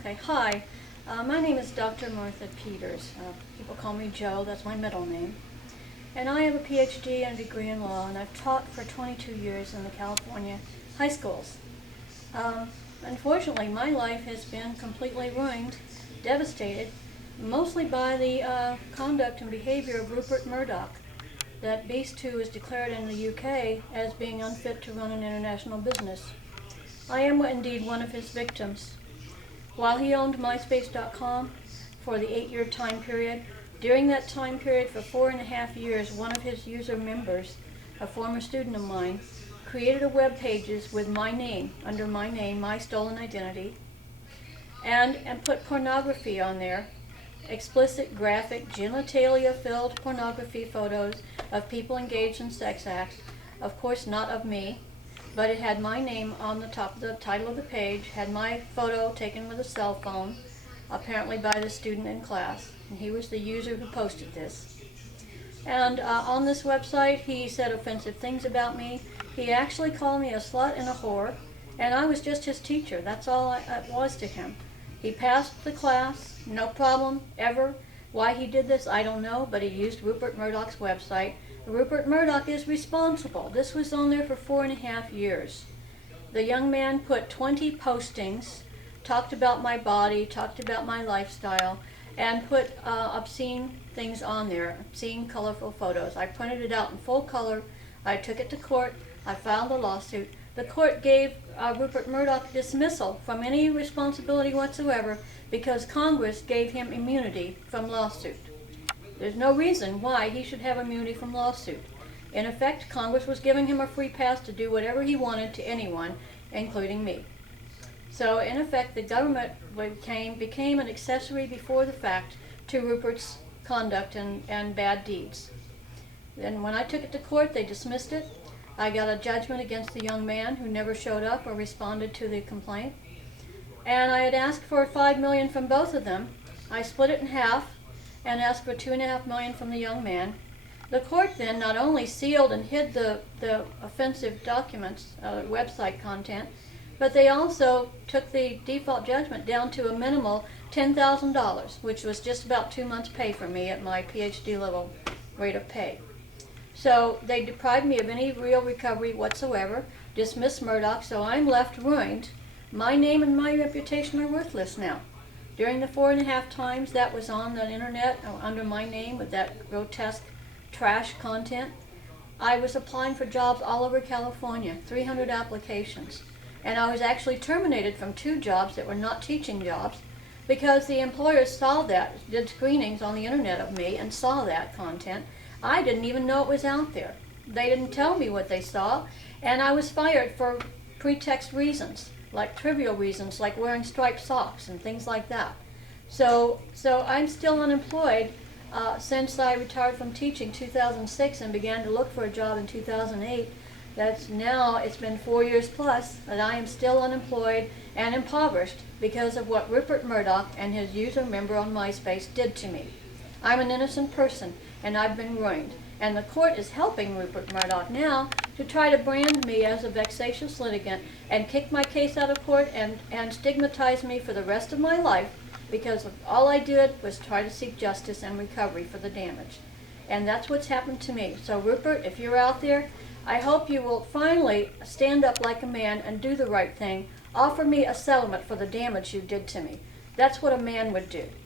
Okay, hi. My name is Dr. Martha Peters. People call me Joe, that's my middle name. And I have a Ph.D. and a degree in law, and I've taught for 22 years in the California high schools. Unfortunately, my life has been completely ruined, devastated, mostly by the conduct and behavior of Rupert Murdoch, that beast who is declared in the UK as being unfit to run an international business. I am indeed one of his victims. While he owned MySpace.com for the 8-year time period, during that time period for 4.5 years, one of his user members, a former student of mine, created a web pages with my name, under my name, my stolen identity, and put pornography on there, explicit, graphic, genitalia-filled pornography photos of people engaged in sex acts, of course not of me, but it had my name on the top of the title of the page, had my photo taken with a cell phone, apparently by the student in class, and he was the user who posted this. And on this website, he said offensive things about me. He actually called me a slut and a whore, and I was just his teacher. That's all I was to him. He passed the class, no problem, ever. Why he did this, I don't know, but he used Rupert Murdoch's website. Rupert Murdoch is responsible. This was on there for 4.5 years. The young man put 20 postings, talked about my body, talked about my lifestyle, and put obscene things on there, obscene colorful photos. I printed it out in full color. I took it to court. I filed a lawsuit. The court gave Rupert Murdoch dismissal from any responsibility whatsoever because Congress gave him immunity from lawsuit. There's no reason why he should have immunity from lawsuit. In effect, Congress was giving him a free pass to do whatever he wanted to anyone, including me. So, in effect, the government became an accessory before the fact to Rupert's conduct and bad deeds. Then when I took it to court, they dismissed it. I got a judgment against the young man who never showed up or responded to the complaint. And I had asked for $5 million from both of them. I split it in half and asked for $2.5 million from the young man. The court then not only sealed and hid the offensive documents, website content, but they also took the default judgment down to a minimal $10,000, which was just about 2 months' pay for me at my Ph.D. level rate of pay. So they deprived me of any real recovery whatsoever, dismissed Murdoch, so I'm left ruined. My name and my reputation are worthless now. During the 4.5 times that was on the internet under my name with that grotesque trash content, I was applying for jobs all over California, 300 applications. And I was actually terminated from 2 jobs that were not teaching jobs because the employers saw that, did screenings on the internet of me and saw that content. I didn't even know it was out there. They didn't tell me what they saw, and I was fired for pretext reasons, like trivial reasons, like wearing striped socks and things like that. So I'm still unemployed since I retired from teaching 2006 and began to look for a job in 2008. It's been 4 years plus that I am still unemployed and impoverished because of what Rupert Murdoch and his user member on MySpace did to me. I'm an innocent person and I've been ruined. And the court is helping Rupert Murdoch now to try to brand me as a vexatious litigant and kick my case out of court and stigmatize me for the rest of my life because all I did was try to seek justice and recovery for the damage. And that's what's happened to me. So Rupert, if you're out there, I hope you will finally stand up like a man and do the right thing. Offer me a settlement for the damage you did to me. That's what a man would do.